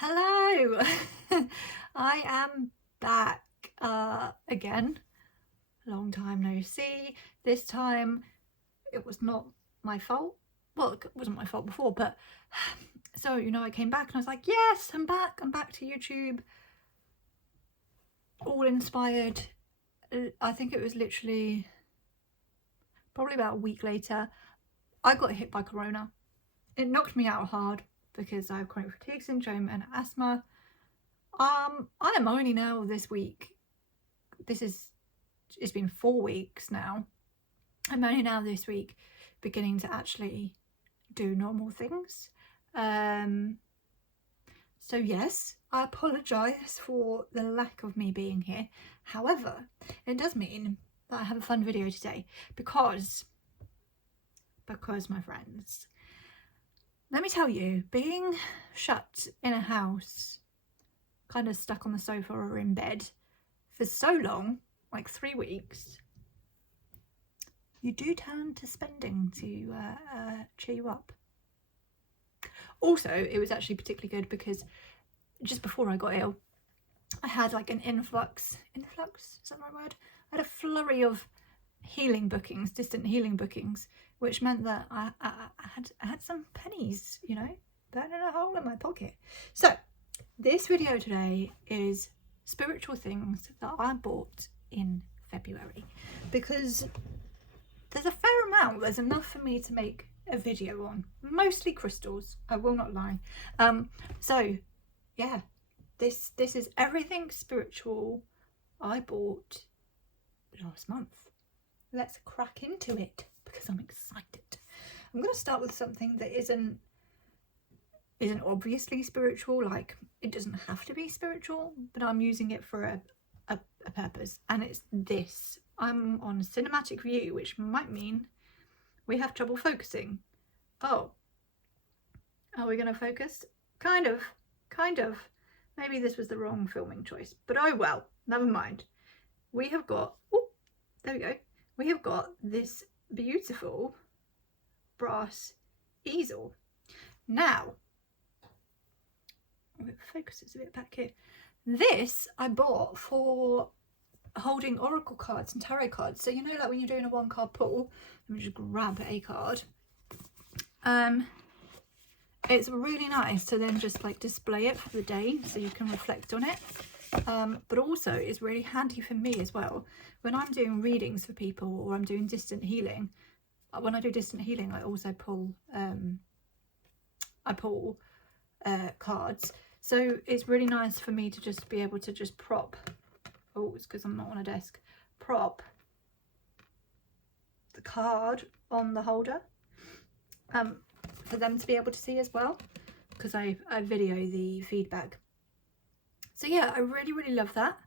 Hello! I am back again. Long time no see. This time it was not my fault. Well, it wasn't my fault before, but so, I came back and I was like, yes, I'm back to YouTube. All inspired. I think it was literally probably about a week later, I got hit by corona. It knocked me out hard because I have chronic fatigue syndrome and asthma. I am only now this week. It's been 4 weeks now. I'm only now this week beginning to actually do normal things. So yes, I apologise for the lack of me being here. However, it does mean that I have a fun video today because my friends, let me tell you, being shut in a house, kind of stuck on the sofa or in bed for so long, like 3 weeks, you do turn to spending to cheer you up. Also, it was actually particularly good because just before I got ill, I had like an influx, is that the right word? I had a flurry of healing bookings, distant healing bookings, which meant that I had some pennies, burning a hole in my pocket. So this video today is spiritual things that I bought in February because there's a fair amount. There's enough for me to make a video on, mostly crystals, I will not lie. So yeah, this is everything spiritual I bought last month. Let's crack into it because I'm excited. I'm going to start with something that isn't obviously spiritual, like it doesn't have to be spiritual, but I'm using it for a purpose, and it's this. I'm on cinematic view, which might mean we have trouble focusing. Oh, are we going to focus? Kind of. Maybe this was the wrong filming choice, but oh well, never mind. We have got, there we go. We have got this beautiful brass easel. Now, focus is a bit back here. This I bought for holding oracle cards and tarot cards. So like when you're doing a 1-card pull, let me just grab a card. It's really nice to then just like display it for the day so you can reflect on it. But also it's really handy for me as well when I'm doing readings for people or I'm doing distant healing. When I do distant healing, I also pull cards, so it's really nice for me to just be able to just prop, it's because I'm not on a desk, prop the card on the holder for them to be able to see as well, because I video the feedback. So yeah, I really love that.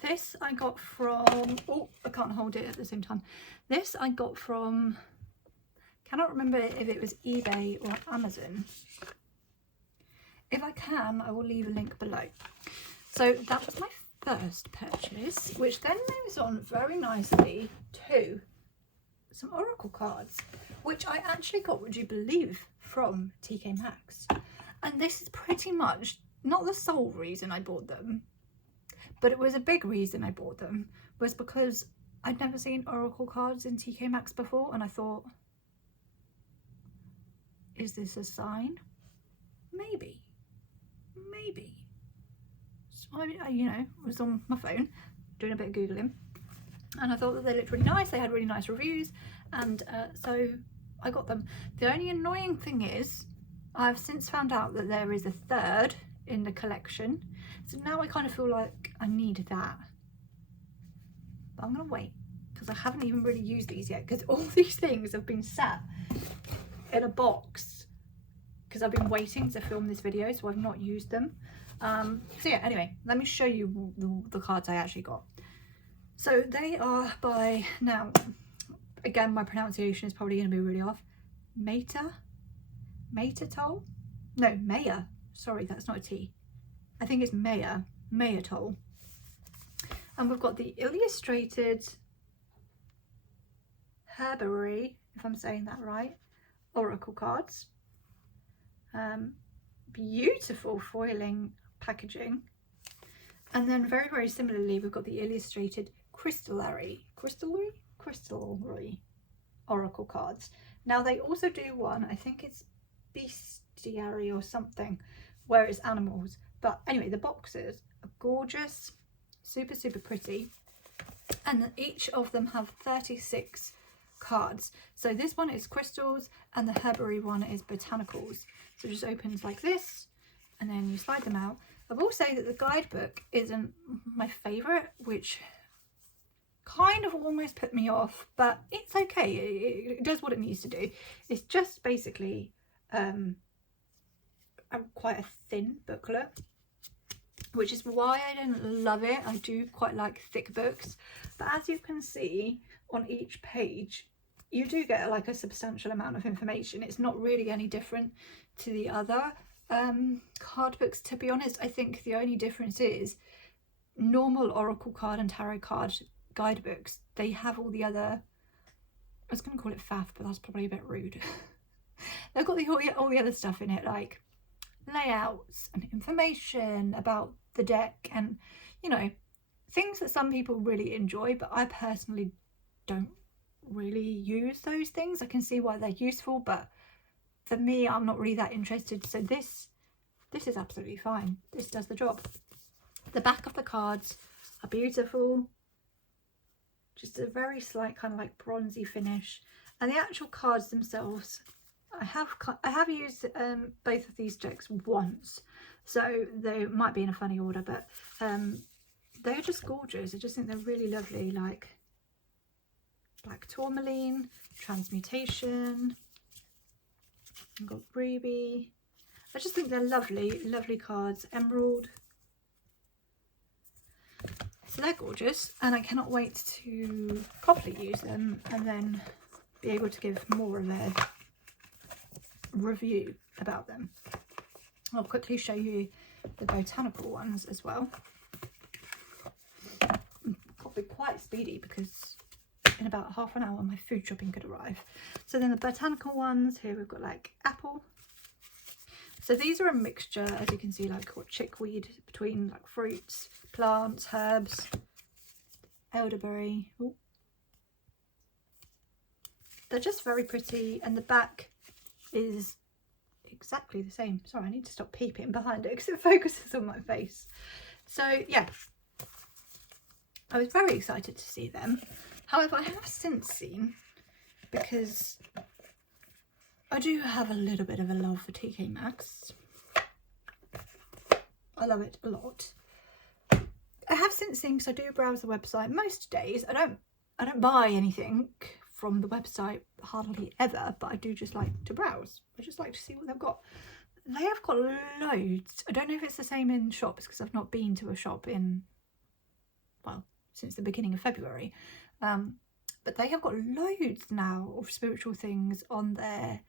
This I got from, I can't hold it at the same time. This I got from, cannot remember if it was eBay or Amazon. If I can, I will leave a link below. So that was my first purchase, which then moves on very nicely to some oracle cards, which I actually got, would you believe, from TK Maxx. And this is pretty much not the sole reason I bought them, but it was a big reason I bought them, was because I'd never seen oracle cards in TK Maxx before, and I thought, is this a sign? Maybe. So I was on my phone doing a bit of Googling, and I thought that they looked really nice. They had really nice reviews, and so I got them. The only annoying thing is I've since found out that there is a third in the collection, so now I kind of feel like I need that, but I'm gonna wait because I haven't even really used these yet, because all these things have been sat in a box because I've been waiting to film this video, so I've not used them. So yeah, anyway, let me show you the cards I actually got. So they are by, now again my pronunciation is probably going to be really off, Mater Toll? No, Maya, sorry, that's not a T. I think it's Maya Toll. And we've got the illustrated Herbiary, if I'm saying that right, oracle cards. beautiful foiling packaging. And then very, very similarly, we've got the illustrated crystallary oracle cards. Now they also do one, I think it's bestiary or something, where it's animals. But anyway, the boxes are gorgeous, super, super pretty. And each of them have 36 cards. So this one is crystals and the herbiary one is botanicals. So it just opens like this and then you slide them out. I will say that the guidebook isn't my favourite, which kind of almost put me off, but it's okay. It does what it needs to do. It's just basically quite a thin booklet, which is why I don't love it. I do quite like thick books, but as you can see on each page, you do get like a substantial amount of information. It's not really any different to the other card books, to be honest. I think the only difference is normal oracle card and tarot card guidebooks, they have all the other, I was going to call it faff, but that's probably a bit rude. They've got all the other stuff in it, like layouts and information about the deck and, you know, things that some people really enjoy, but I personally don't really use those things. I can see why they're useful, but for me, I'm not really that interested. So this is absolutely fine. This does the job. The back of the cards are beautiful. Just a very slight kind of like bronzy finish. And the actual cards themselves, I have used both of these decks once, so they might be in a funny order, but they're just gorgeous. I just think they're really lovely, like black tourmaline, transmutation, I've got ruby. I just think they're lovely, lovely cards. Emerald. So they're gorgeous, and I cannot wait to properly use them and then be able to give more of a review about them. I'll quickly show you the botanical ones as well. I'll be quite speedy because in about half an hour my food shopping could arrive. So then the botanical ones, here we've got like apple. So these are a mixture, as you can see, like what chickweed, between like fruits, plants, herbs, elderberry. Ooh. They're just very pretty, and the back is exactly the same. Sorry, I need to stop peeping behind it because it focuses on my face. So yeah, I was very excited to see them. However, I have since seen, because I do have a little bit of a love for TK Maxx. I love it a lot. I have since seen, because I do browse the website most days. I don't buy anything from the website hardly ever, but I do just like to browse. I just like to see what they've got. They have got loads. I don't know if it's the same in shops, because I've not been to a shop in, well, since the beginning of February. But they have got loads now of spiritual things on their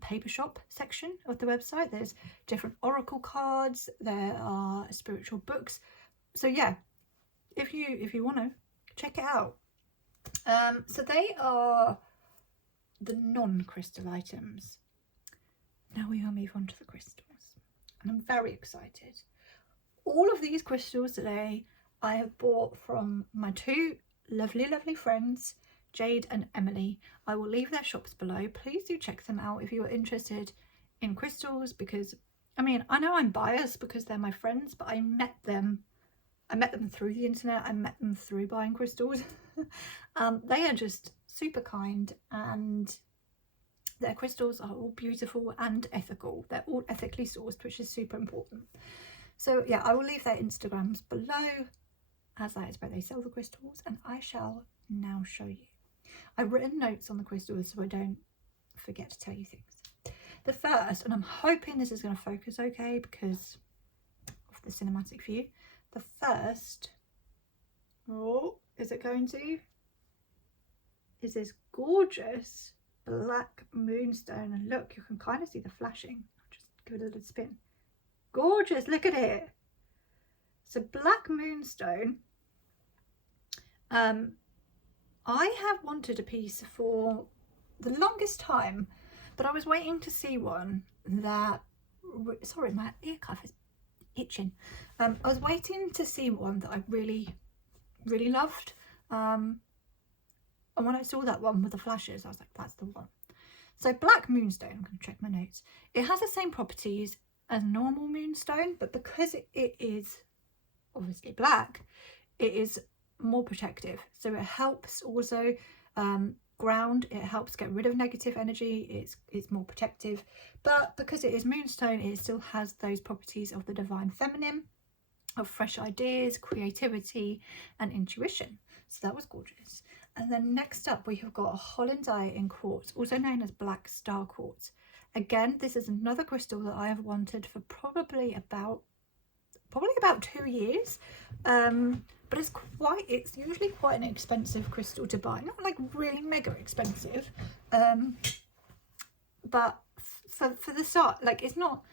paper shop section of the website. There's different oracle cards, there are spiritual books. So yeah, if you want to check it out. So they are the non-crystal items. Now we will move on to the crystals, and I'm very excited. All of these crystals today I have bought from my two lovely friends, Jade and Emily. I will leave their shops below. Please do check them out if you are interested in crystals, because I mean, I know I'm biased because they're my friends, but I met them through the internet. I met them through buying crystals. They are just super kind, and their crystals are all beautiful and ethical. They're all ethically sourced, which is super important. So yeah, I will leave their Instagrams below, as that is where they sell the crystals, and I shall now show you. I've written notes on the crystals so I don't forget to tell you things. The first, and I'm hoping this is going to focus okay because of the cinematic view. The first, oh, is it going to? Is this gorgeous black moonstone, and look, you can kind of see the flashing. I'll just give it a little spin. Gorgeous, look at it. So black moonstone. I have wanted a piece for the longest time, but I was waiting to see one that sorry, my ear cuff is itching. I was waiting to see one that I really loved, and when I saw that one with the flashes, I was like, that's the one. So Black Moonstone, I'm going to check my notes. It has the same properties as normal Moonstone, but because it is obviously black, it is more protective. So it helps also ground, it helps get rid of negative energy, it's more protective. But because it is Moonstone, it still has those properties of the divine feminine, of fresh ideas, creativity and intuition. So that was gorgeous. And then next up we have got a Hollandite in quartz, also known as black star quartz. Again, this is another crystal that I have wanted for probably about 2 years, but it's usually quite an expensive crystal to buy, not like really mega expensive, but for the start, like, it's not,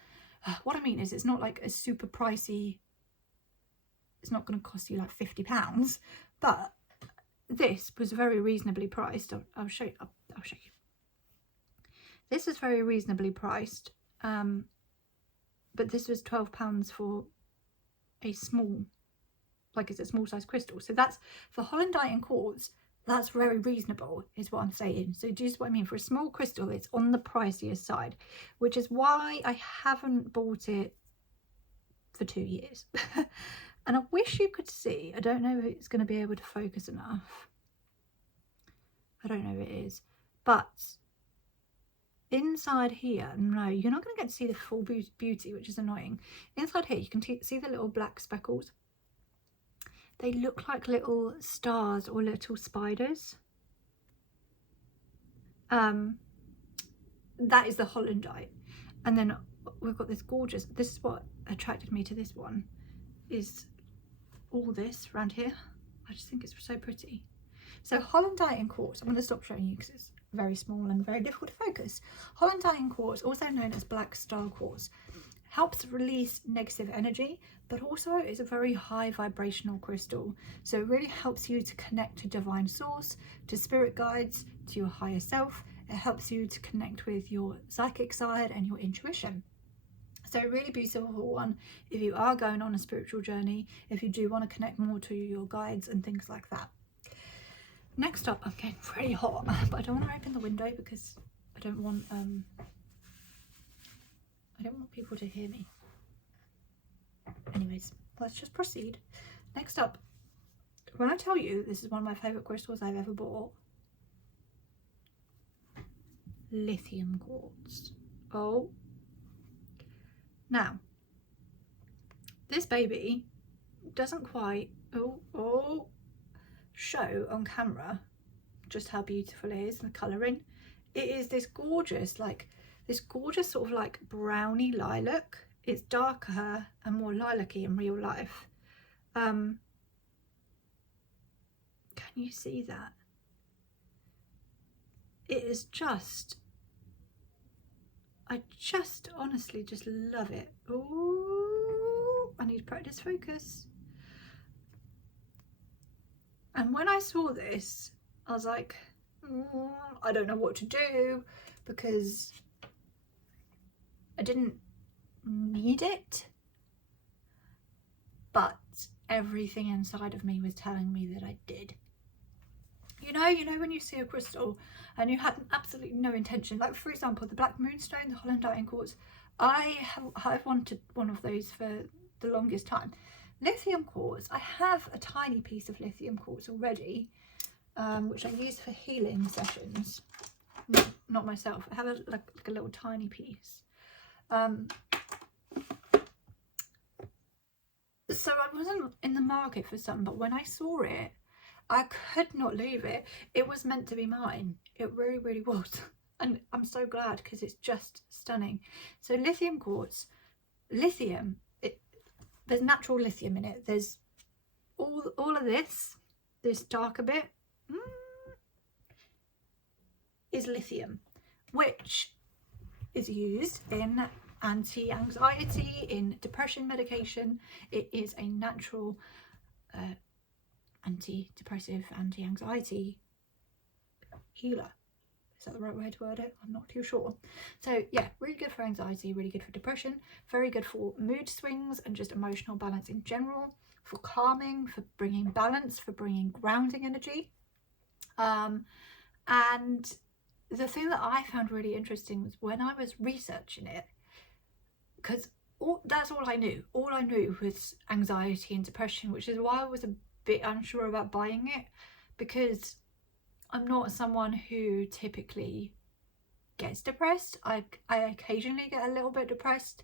what I mean is it's not like a super pricey, it's not going to cost you like £50, but this was very reasonably priced. I'll show you. This is very reasonably priced, but this was £12 for a small, like it's a small size crystal. So that's, for Hollandite and quartz, that's very reasonable, is what I'm saying. So do you see what I mean? For a small crystal, it's on the pricier side, which is why I haven't bought it for 2 years. And I wish you could see, I don't know if it's going to be able to focus enough. I don't know if it is, but inside here, no, you're not going to get to see the full beauty, which is annoying. Inside here, you can see the little black speckles. They look like little stars or little spiders. That is the Hollandite. And then we've got this gorgeous, this is what attracted me to this one, is all this around here. I just think it's so pretty. So Hollandite and quartz, I'm going to stop showing you because it's very small and very difficult to focus. Hollandite and quartz, also known as black star quartz, helps release negative energy, but also is a very high vibrational crystal. So it really helps you to connect to divine source, to spirit guides, to your higher self. It helps you to connect with your psychic side and your intuition. So a really beautiful one if you are going on a spiritual journey, if you do want to connect more to your guides and things like that. Next up, I'm getting pretty hot, but I don't want to open the window because I don't want people to hear me. Anyways, let's just proceed. Next up, when I tell you this is one of my favourite crystals I've ever bought, lithium quartz. Oh. Now, this baby doesn't quite show on camera just how beautiful it is and the colouring. It is this gorgeous sort of like browny lilac. It's darker and more lilac-y in real life. Can you see that? It is just, I just honestly just love it. Oh, I need to practice focus. And when I saw this, I was like, I don't know what to do because I didn't need it, but everything inside of me was telling me that I did. You know when you see a crystal and you had absolutely no intention, like for example the black moonstone, the Hollandite quartz, I've wanted one of those for the longest time. Lithium quartz, I have a tiny piece of lithium quartz already, which I use for healing sessions. Not myself, I have like a little tiny piece. So I wasn't in the market for some, but when I saw it, I could not leave it. It was meant to be mine. It really, really was. And I'm so glad because it's just stunning. So lithium quartz, lithium, there's natural lithium in it. There's all of this darker bit is lithium, which is used in anti-anxiety, in depression medication. It is a natural antidepressive, anti-anxiety healer. Is that the right way to word it? I'm not too sure. So yeah, really good for anxiety, really good for depression, very good for mood swings and just emotional balance in general, for calming, for bringing balance, for bringing grounding energy. And the thing that I found really interesting was when I was researching it, because that's all I knew. All I knew was anxiety and depression, which is why I was a bit unsure about buying it, because I'm not someone who typically gets depressed. I occasionally get a little bit depressed,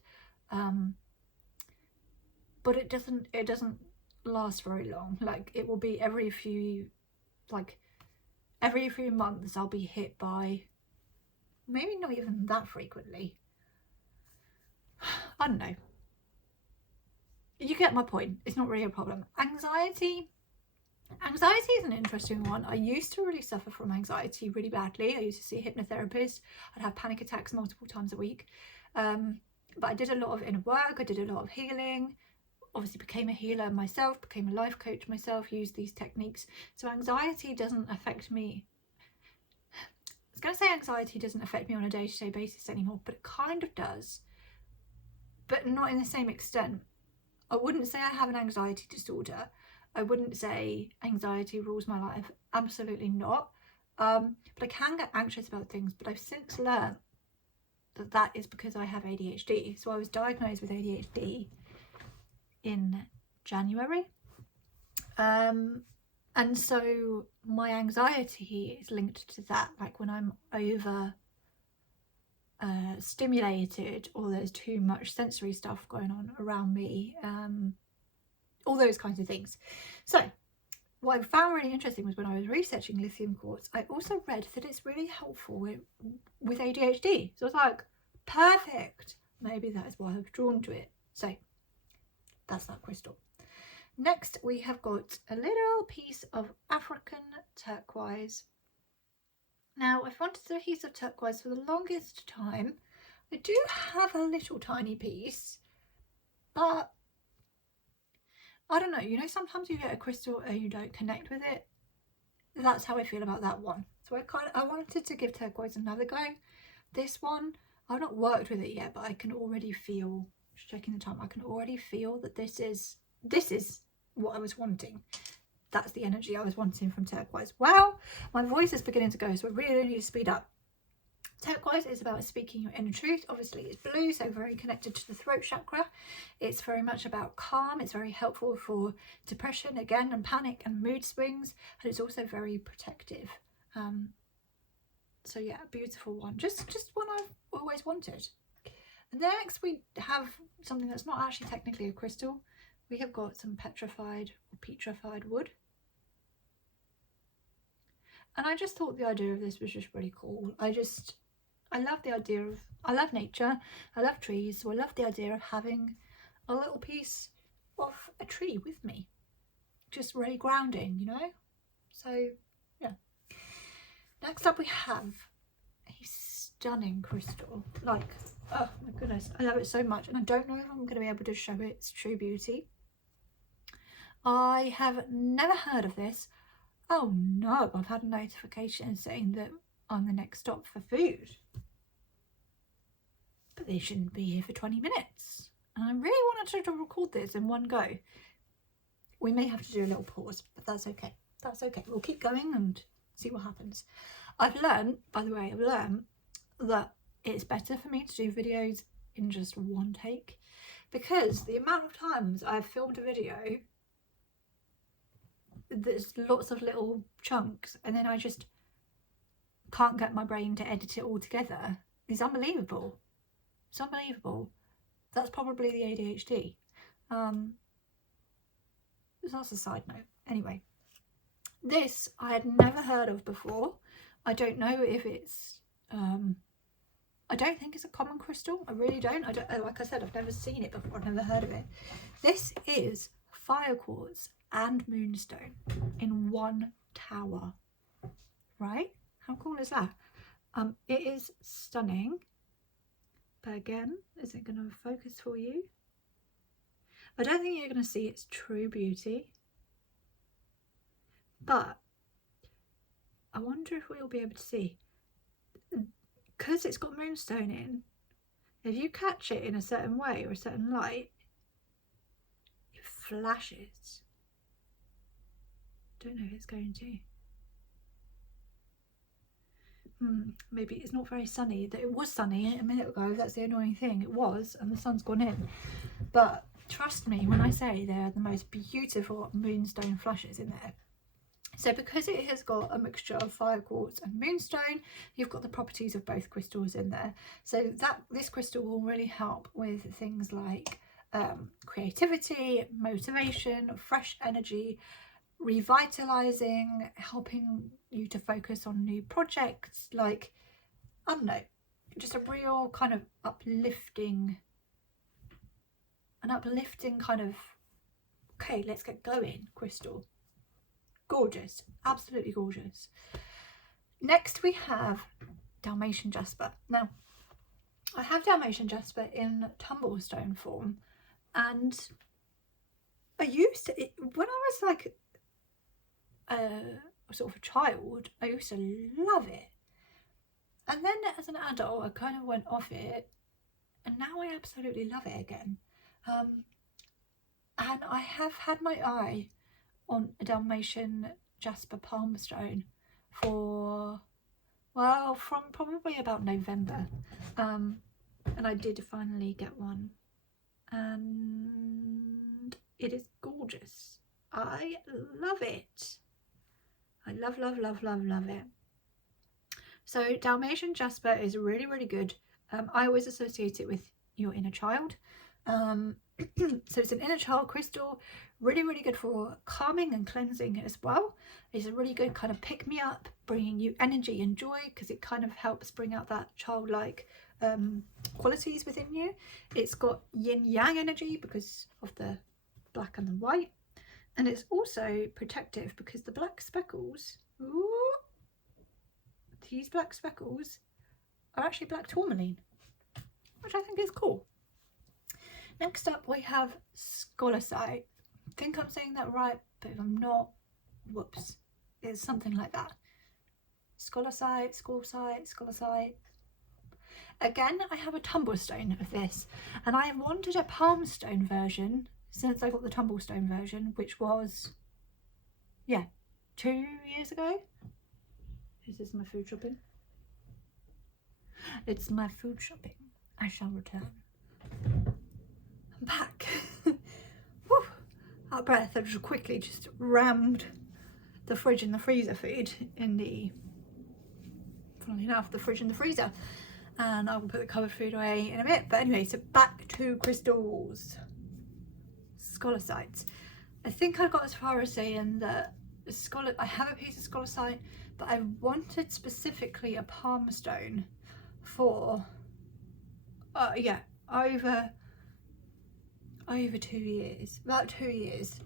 but it doesn't last very long. Like, it will be every few months I'll be hit by, maybe not even that frequently. I don't know. You get my point. It's not really a problem. Anxiety is an interesting one. I used to really suffer from anxiety really badly. I used to see a hypnotherapist. I'd have panic attacks multiple times a week. But I did a lot of inner work. I did a lot of healing. Obviously became a healer myself, became a life coach myself, used these techniques. So anxiety doesn't affect me. I was going to say anxiety doesn't affect me on a day-to-day basis anymore, but it kind of does. But not in the same extent. I wouldn't say I have an anxiety disorder. I wouldn't say anxiety rules my life. Absolutely not. But I can get anxious about things. But I've since learned that that is because I have ADHD. So I was diagnosed with ADHD in January. And so my anxiety is linked to that. Like when I'm over stimulated, or there's too much sensory stuff going on around me, all those kinds of things. So what I found really interesting was when I was researching lithium quartz, I also read that it's really helpful with ADHD. So I was like, perfect, maybe that is why I was drawn to it. So that's that crystal. Next we have got a little piece of African turquoise. Now, I've wanted a piece of turquoise for the longest time. I do have a little tiny piece, but I don't know, you know, sometimes you get a crystal and you don't connect with it. That's how I feel about that one. So I wanted to give turquoise another go. This one, I've not worked with it yet, but I can already feel, just checking the time, I can already feel that this is what I was wanting. That's the energy I was wanting from turquoise. Well, my voice is beginning to go, so I really need to speed up. Turquoise is about speaking your inner truth. Obviously it's blue, so very connected to the throat chakra. It's very much about calm. It's very helpful for depression again, and panic and mood swings, and it's also very protective. So yeah, beautiful one. Just one I've always wanted. And next we have something that's not actually technically a crystal. We have got some petrified or putrefied wood. And I just thought the idea of this was just really cool. I love the idea of, I love nature, I love trees, so I love the idea of having a little piece of a tree with me. Just really grounding, you know? So, yeah. Next up we have a stunning crystal. Like, oh my goodness, I love it so much. And I don't know if I'm going to be able to show its true beauty. I have never heard of this. Oh no, I've had a notification saying that I'm the next stop for food. But they shouldn't be here for 20 minutes. And I really wanted to record this in one go. We may have to do a little pause, but that's okay. That's okay. We'll keep going and see what happens. I've learned, by the way, that it's better for me to do videos in just one take, because the amount of times I've filmed a video, there's lots of little chunks and then I just can't get my brain to edit it all together. It's unbelievable. It's unbelievable. That's probably the ADHD. That's a side note. Anyway, this I had never heard of before. I don't know if it's I don't think it's a common crystal. I really don't. Like I said, I've never seen it before. I've never heard of it. This is fire quartz and moonstone in one tower, right? How cool is that? It is stunning, but again, is it going to focus for you? I don't think you're going to see its true beauty, but I wonder if we'll be able to see. because it's got moonstone in, if you catch it in a certain way or a certain light, it flashes. Don't know if it's going to. Maybe it's not very sunny. It was sunny a minute ago, that's the annoying thing. It was, and the sun's gone in. But trust me when I say they're the most beautiful moonstone flashes in there. So because it has got a mixture of fire quartz and moonstone, you've got the properties of both crystals in there. So this crystal will really help with things like creativity, motivation, fresh energy, revitalizing, helping you to focus on new projects, like, I don't know, just a real kind of uplifting kind of, okay, let's get going crystal. Gorgeous, absolutely gorgeous. Next we have Dalmatian Jasper. Now I have Dalmatian Jasper in tumblestone form, and I used it when I was like sort of a child. I used to love it, and then as an adult I kind of went off it, and now I absolutely love it again. And I have had my eye on a Dalmatian Jasper palmstone for, well, from probably about November, and I did finally get one, and it is gorgeous. I love it. I love it. So Dalmatian Jasper is really, really good. I always associate it with your inner child. So it's an inner child crystal, really, really good for calming and cleansing as well. It's a really good kind of pick me up, bringing you energy and joy, because it kind of helps bring out that childlike qualities within you. It's got yin yang energy because of the black and the white, and it's also protective because the black speckles, these black speckles are actually black tourmaline, which I think is cool. Next up we have Scholasite. I think I'm saying that right, but if I'm not, whoops. It's something like that. Scholasite. Again, I have a tumblestone of this, and I have wanted a palmstone version since I got the tumblestone version, which was, yeah, 2 years ago. Is this my food shopping? It's my food shopping. I shall return. I'm back. Whew, out of breath. I just quickly just rammed the fridge and the freezer food in the, funnily enough, the fridge and the freezer, and I will put the cupboard food away in a bit. But anyway, so back to crystals. Scholasite. I think I got as far as saying that I have a piece of Scholasite, but I wanted specifically a palmstone for over 2 years, about 2 years,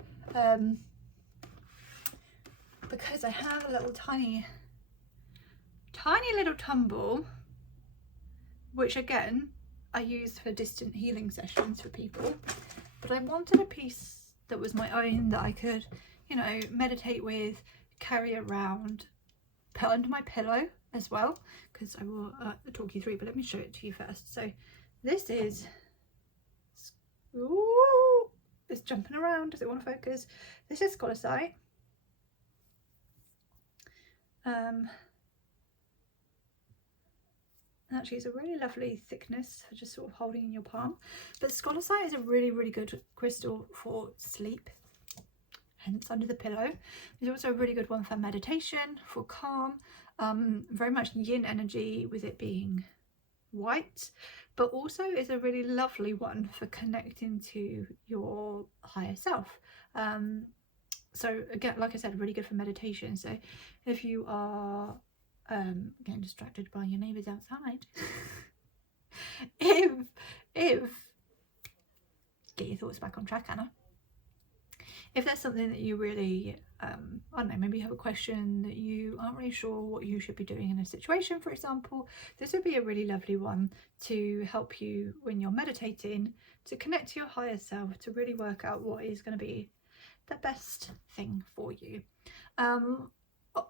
because I have a little tiny little tumble, which again I use for distant healing sessions for people, but I wanted a piece that was my own, that I could, you know, meditate with, carry around, put under my pillow as well, because I will talk you through, but let me show it to you first. So this is, ooh, it's jumping around. Does it want to focus? This is Scholasite. Actually, it's a really lovely thickness for just sort of holding in your palm. But Scholasite is a really, really good crystal for sleep, hence under the pillow. It's also a really good one for meditation, for calm, very much yin energy with it being white, but also is a really lovely one for connecting to your higher self. So again, like I said, really good for meditation. So if you are getting distracted by your neighbours outside, if get your thoughts back on track, Anna. If there's something that you really, I don't know, maybe you have a question that you aren't really sure what you should be doing in a situation, for example, this would be a really lovely one to help you when you're meditating, to connect to your higher self, to really work out what is going to be the best thing for you.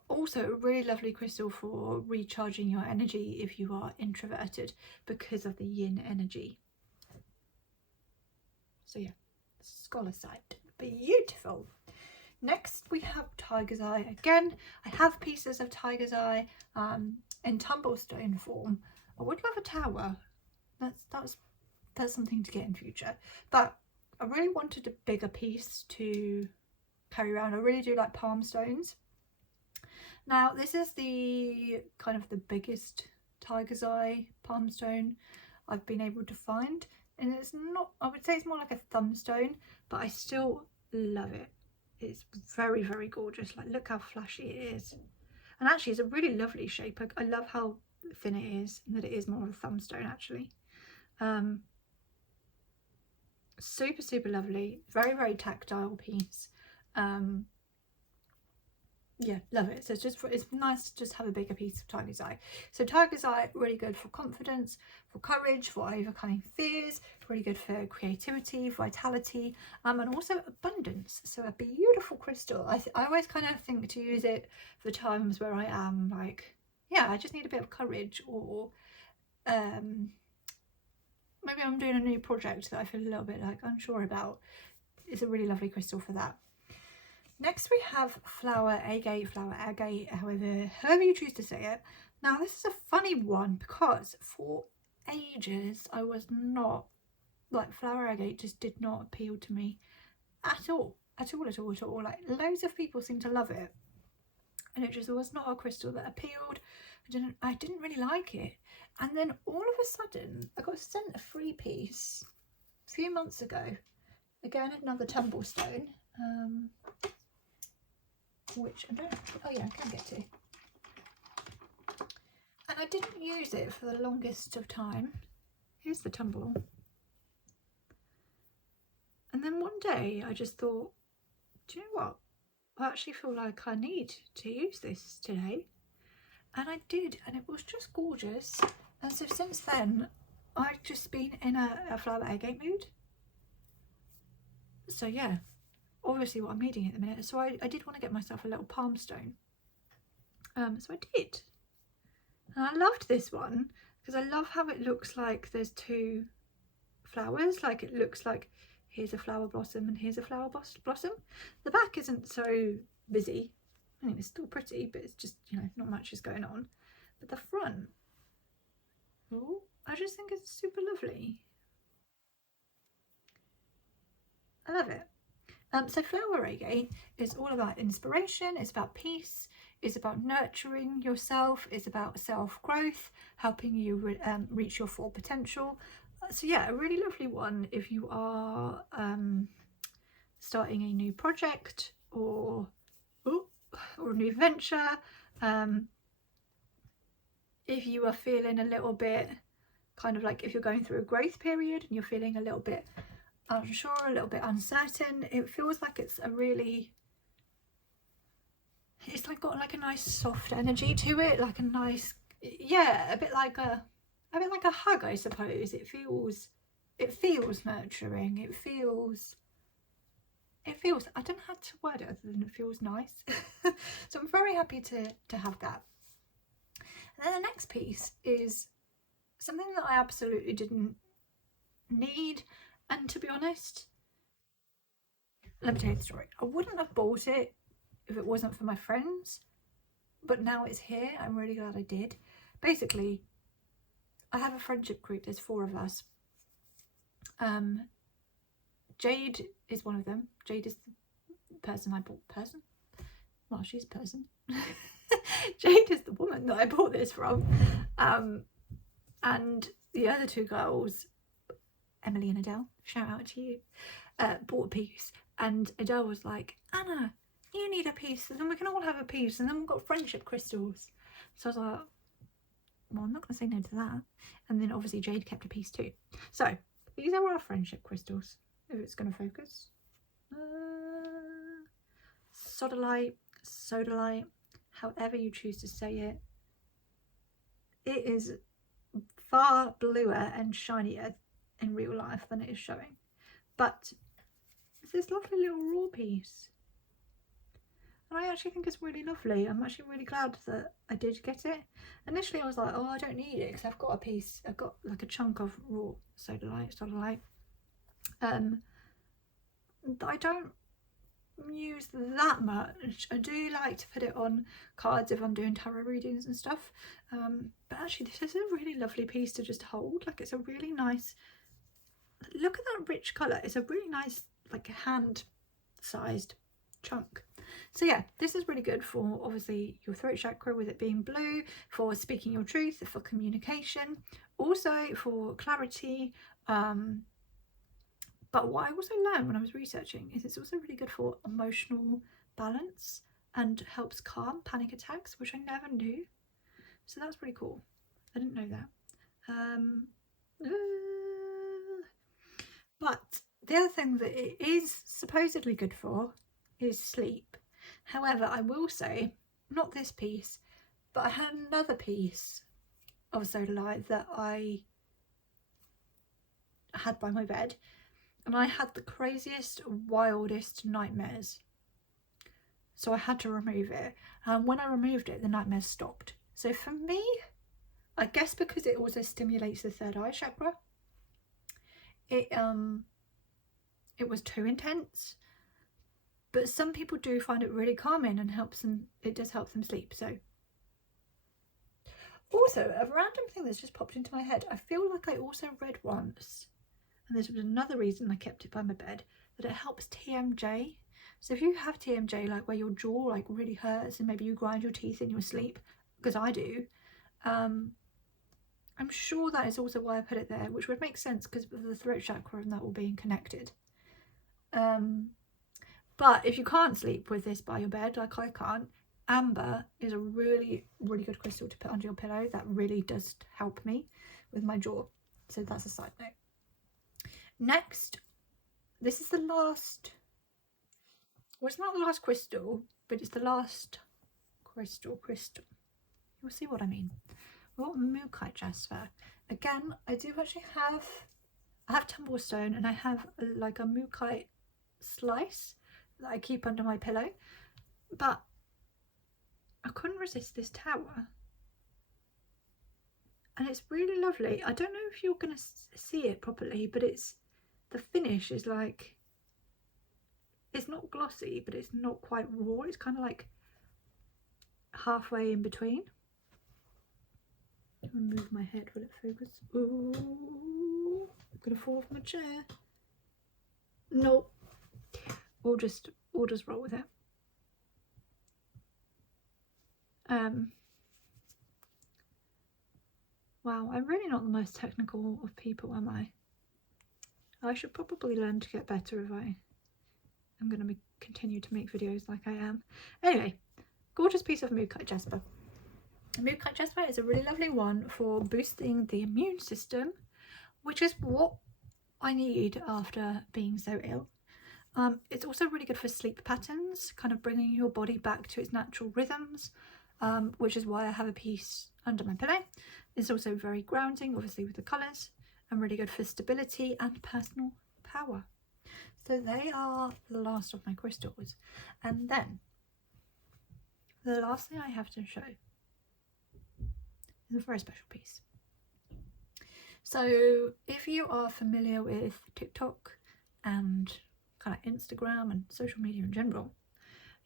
Also a really lovely crystal for recharging your energy if you are introverted because of the yin energy. So yeah, Scholasite, beautiful. Next we have Tiger's Eye. Again, I have pieces of Tiger's Eye in tumblestone form. I would love a tower. That's something to get in future. But I really wanted a bigger piece to carry around. I really do like palm stones. Now this is the kind of the biggest Tiger's Eye palm stone I've been able to find, and it's not, I would say it's more like a thumb stone, but I still love it. It's very, very gorgeous. Like, look how flashy it is, and actually it's a really lovely shape. I love how thin it is and that it is more of a thumb stone actually. Super, super lovely, very, very tactile piece. Yeah, love it. So it's nice to just have a bigger piece of Tiger's Eye. So Tiger's Eye, really good for confidence, for courage, for overcoming fears, really good for creativity, vitality, and also abundance. So a beautiful crystal. I always kind of think to use it for times where I am like, yeah, I just need a bit of courage, or maybe I'm doing a new project that I feel a little bit like unsure about. It's a really lovely crystal for that. Next we have flower agate, however you choose to say it. Now this is a funny one because for ages I was not, like, flower agate just did not appeal to me at all. Like, loads of people seem to love it, and it just was not a crystal that appealed. I didn't really like it. And then all of a sudden I got sent a free piece a few months ago, again another tumble stone, which I don't, oh yeah, I can get to. And I didn't use it for the longest of time. Here's the tumble. And then one day I just thought, do you know what? I actually feel like I need to use this today. And I did, and it was just gorgeous. And so since then, I've just been in a flower agate mood. So yeah, obviously what I'm needing at the minute. So I did want to get myself a little palm stone. So I did. And I loved this one because I love how it looks like there's two flowers. Like, it looks like here's a flower blossom and here's a flower blossom. The back isn't so busy. I mean, it's still pretty, but it's just, you know, not much is going on. But the front, oh, I just think it's super lovely. I love it. So flower agate is all about inspiration, it's about peace, it's about nurturing yourself, it's about self-growth, helping you reach your full potential. So yeah, a really lovely one if you are starting a new project or a new venture. If you are feeling a little bit kind of like, if you're going through a growth period and you're feeling a little bit unsure, a little bit uncertain, it feels like it's a really, it's like got like a nice soft energy to it, like a nice, yeah, a bit like a hug, I suppose. It feels nurturing. It feels, I don't know how to word it other than it feels nice. So I'm very happy to have that. And then the next piece is something that I absolutely didn't need. And to be honest, let me tell you the story. I wouldn't have bought it if it wasn't for my friends, but now it's here. I'm really glad I did. Basically, I have a friendship group. There's 4 of us. Jade is one of them. Jade is the person I bought. Well, she's a person. Jade is the woman that I bought this from. And the other 2 girls, Emily and Adele, shout out to you, bought a piece, and Adele was like, Anna, you need a piece, and then we can all have a piece, and then we've got friendship crystals. So I was like, well, I'm not going to say no to that. And then obviously Jade kept a piece too. So these are our friendship crystals, if it's going to focus. Sodalite, however you choose to say it. It is far bluer and shinier in real life than it is showing, but it's this lovely little raw piece. and I actually think it's really lovely. I'm actually really glad that I did get it. Initially I was like, oh, I don't need it because I've got a piece, I've got like a chunk of raw sodalite. I don't use that much. I do like to put it on cards if I'm doing tarot readings and stuff, but actually this is a really lovely piece to just hold. Like, it's a really nice, look at that rich colour. It's a really nice, like, hand sized chunk. So yeah, this is really good for obviously your throat chakra, with it being blue, for speaking your truth, for communication, also for clarity. But what I also learned when I was researching is it's also really good for emotional balance and helps calm panic attacks, which I never knew. So that's pretty cool. I didn't know that. But the other thing that it is supposedly good for is sleep. However, I will say, not this piece, but I had another piece of sodalite that I had by my bed, and I had the craziest, wildest nightmares. So I had to remove it. And when I removed it, the nightmares stopped. So for me, I guess because it also stimulates the third eye chakra, it was too intense. But some people do find it really calming and helps them, it does help them sleep. So also, a random thing that's just popped into my head, I feel like I also read once, and this was another reason I kept it by my bed, that it helps TMJ. So if you have TMJ, like where your jaw like really hurts and maybe you grind your teeth in your sleep, because I do, I'm sure that is also why I put it there, which would make sense because of the throat chakra and that all being connected. But if you can't sleep with this by your bed, like I can't, amber is a really, really good crystal to put under your pillow. That really does help me with my jaw. So that's a side note. Next, this is the last, well, it's not the last crystal, but it's the last crystal. You'll see what I mean. We've got Moonstone Jasper. Again, I do actually have, I have Tumblestone and I have like a Moonstone slice that I keep under my pillow, but I couldn't resist this tower. And it's really lovely. I don't know if you're going to see it properly, but it's, the finish is like, it's not glossy, but it's not quite raw. It's kind of like halfway in between. I'm going to move my head, will it focus? Ooh, I'm going to fall off my chair. Nope. We'll just roll with it. Wow, I'm really not the most technical of people, am I? I should probably learn to get better if I'm going to continue to make videos like I am. Anyway, gorgeous piece of Moonstone Jasper. Moonstone Jasper is a really lovely one for boosting the immune system, which is what I need after being so ill. It's also really good for sleep patterns, kind of bringing your body back to its natural rhythms, which is why I have a piece under my pillow. It's also very grounding, obviously with the colours, and really good for stability and personal power. So they are the last of my crystals. And then the last thing I have to show is a very special piece. So if you are familiar with TikTok and kind of Instagram and social media in general,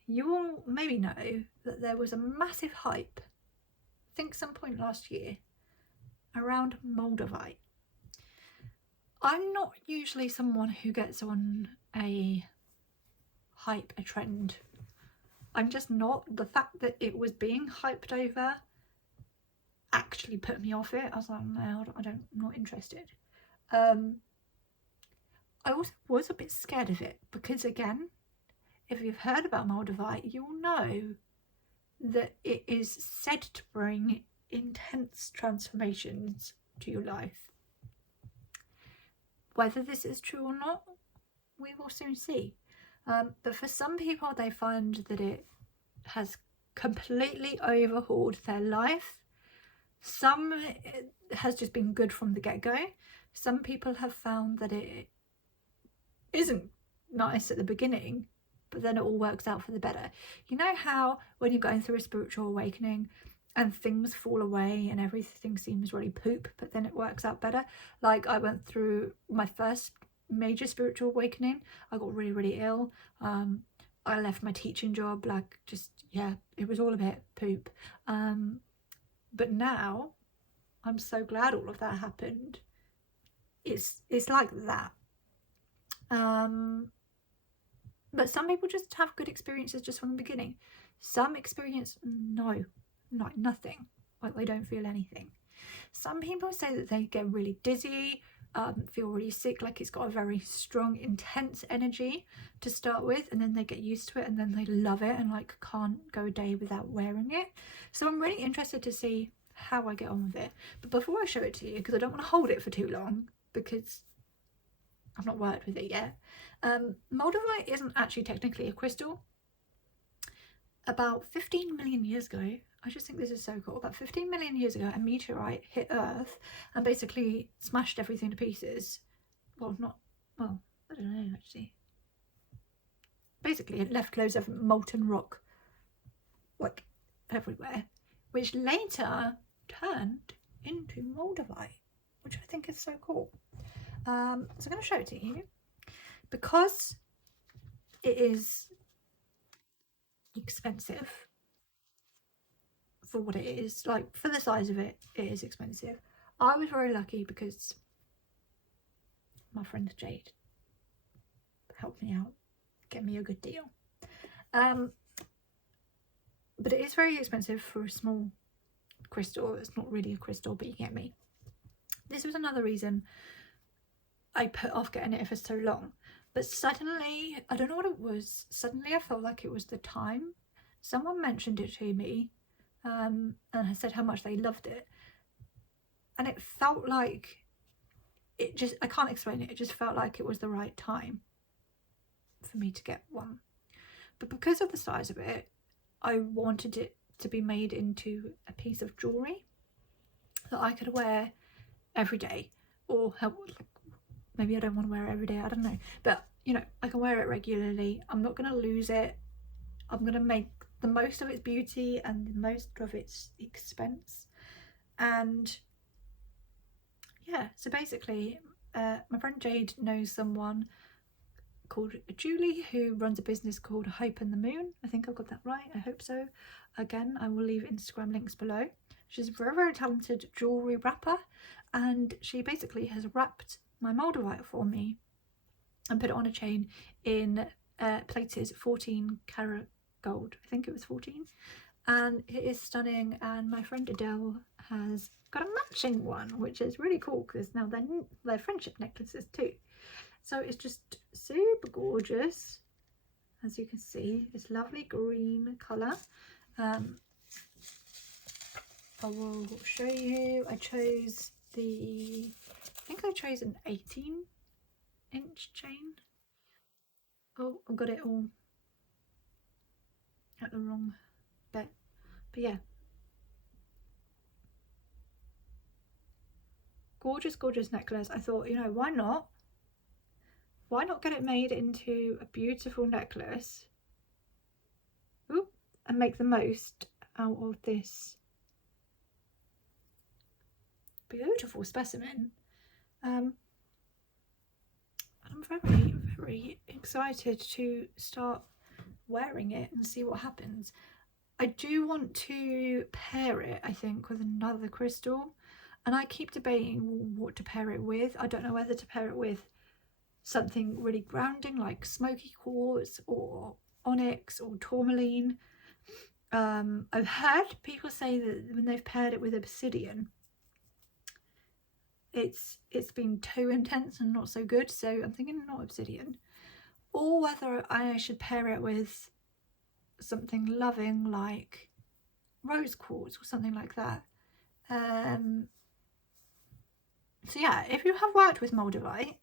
you will maybe know that there was a massive hype, I think some point last year, around Moldovite. I'm not usually someone who gets on a hype, a trend. I'm just not. The fact that it was being hyped over actually put me off it. I was like, no, I'm not interested. I also was a bit scared of it because, again, if you've heard about Moldavite, you'll know that it is said to bring intense transformations to your life. Whether this is true or not, we will soon see. But for some people, they find that it has completely overhauled their life. Some, it has just been good from the get-go. Some people have found that it isn't nice at the beginning, but then it all works out for the better. You know how when you're going through a spiritual awakening and things fall away and everything seems really poop, but then it works out better? Like, I went through my first major spiritual awakening. I got really, really ill. I left my teaching job, like, just, yeah, it was all a bit poop. But now I'm so glad all of that happened. It's like that. But some people just have good experiences just from the beginning. Some experience nothing, like they don't feel anything. Some people say that they get really dizzy, feel really sick, like it's got a very strong, intense energy to start with, and then they get used to it and then they love it and like can't go a day without wearing it. So I'm really interested to see how I get on with it. But before I show it to you, because I don't want to hold it for too long because I've not worked with it yet, Moldavite isn't actually technically a crystal. About 15 million years ago, I just think this is so cool, about 15 million years ago, a meteorite hit Earth and basically smashed everything to pieces. I don't know actually. Basically, it left loads of molten rock, like, everywhere, which later turned into Moldavite, which I think is so cool. So I'm going to show it to you because it is expensive for what it is. Like, for the size of it, it is expensive. I was very lucky because my friend Jade helped me out, get me a good deal. But it is very expensive for a small crystal. It's not really a crystal, but you get me. This was another reason I put off getting it for so long. But suddenly, I don't know what it was, suddenly I felt like it was the time. Someone mentioned it to me, and I said how much they loved it. And it felt like, it just, I can't explain it, it just felt like it was the right time for me to get one. But because of the size of it, I wanted it to be made into a piece of jewellery that I could wear every day, or maybe I don't want to wear it every day, I don't know, but you know, I can wear it regularly. I'm not going to lose it. I'm going to make the most of its beauty and the most of its expense. And yeah, so basically my friend Jade knows someone called Julie who runs a business called Hope and the Moon. I think I got that right, I hope so. Again, I will leave Instagram links below. She's a very, very talented jewellery wrapper, and she basically has wrapped my Moldavite for me and put it on a chain in plated 14 karat gold. I think it was 14, and it is stunning. And my friend Adele has got a matching one, which is really cool because now they're friendship necklaces too. So it's just super gorgeous, as you can see, this lovely green colour. I will show you. I chose an 18-inch chain. Oh, I got it all at the wrong bit, but yeah, gorgeous, gorgeous necklace. I thought, you know, why not get it made into a beautiful necklace. Ooh, and make the most out of this beautiful specimen. I'm very, very excited to start wearing it and see what happens. I do want to pair it, I think, with another crystal, and I keep debating what to pair it with. I don't know whether to pair it with something really grounding like smoky quartz or onyx or tourmaline. I've heard people say that when they've paired it with obsidian, it's been too intense and not so good, so I'm thinking not obsidian. Or whether I should pair it with something loving like rose quartz or something like that. So yeah, if you have worked with Moldavite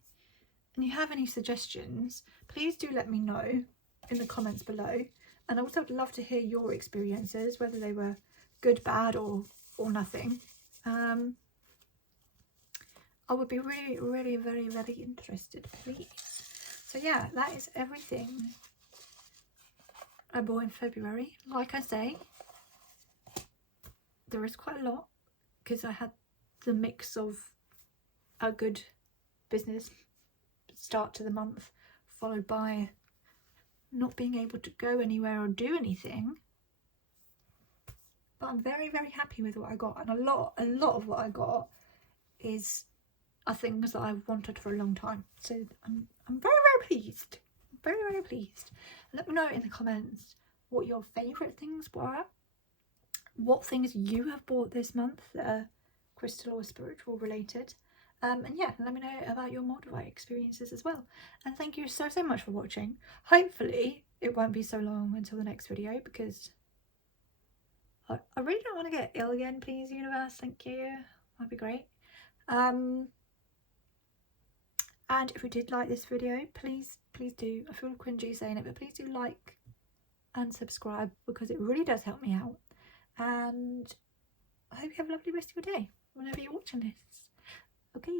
and you have any suggestions, please do let me know in the comments below. And I also would love to hear your experiences, whether they were good, bad, or nothing. I would be really, really, very, very interested, please. So yeah, that is everything I bought in February. Like I say, there is quite a lot because I had the mix of a good business start to the month followed by not being able to go anywhere or do anything. But I'm very, very happy with what I got, and a lot of what I got are things that I've wanted for a long time. So I'm very, very pleased. Very, very pleased. Let me know in the comments what your favourite things were, what things you have bought this month that are crystal or spiritual related. And yeah, let me know about your Moldavite experiences as well. And thank you so much for watching. Hopefully it won't be so long until the next video, because I really don't want to get ill again, please universe. Thank you. That'd be great. And if you did like this video, please do, I feel cringy saying it, but please do like and subscribe, because it really does help me out. And I hope you have a lovely rest of your day whenever you're watching this. Okay,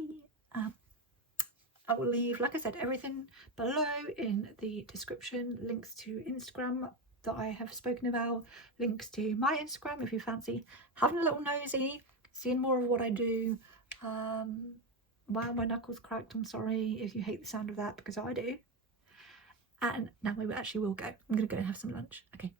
I will leave, like I said, everything below in the description, links to Instagram that I have spoken about, links to my Instagram if you fancy having a little nosy, seeing more of what I do. Wow, my knuckles cracked. I'm sorry if you hate the sound of that, because I do. And now we actually will go. I'm gonna go and have some lunch. Okay,